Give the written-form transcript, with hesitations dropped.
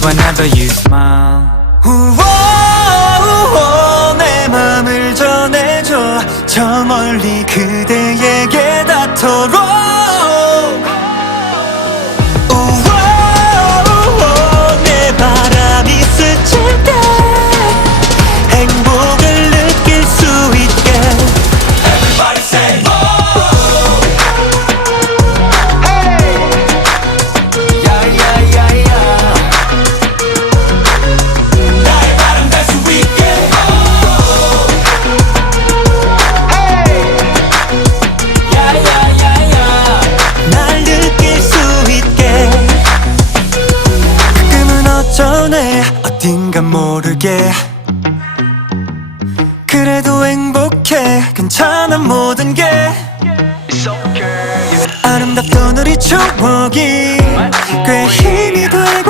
love whenever you smile. 우와, 내 맘을 전해줘. 저 멀리 그대에게 닿도록. 우와, 내 바람이 스칠 때 행복을 느낄 수 있게. Everybody say oh. Hey. Yeah, yeah, yeah, yeah. 나의 바람 달 수 있게. Hey. Yeah, yeah, yeah, yeah. 날 느낄 수 있게. 가끔은 어쩌네 어딘가 모르게. 그래도 행복해 괜찮아 모든 게. 아름답던 우리 추억이 꽤 힘이 되고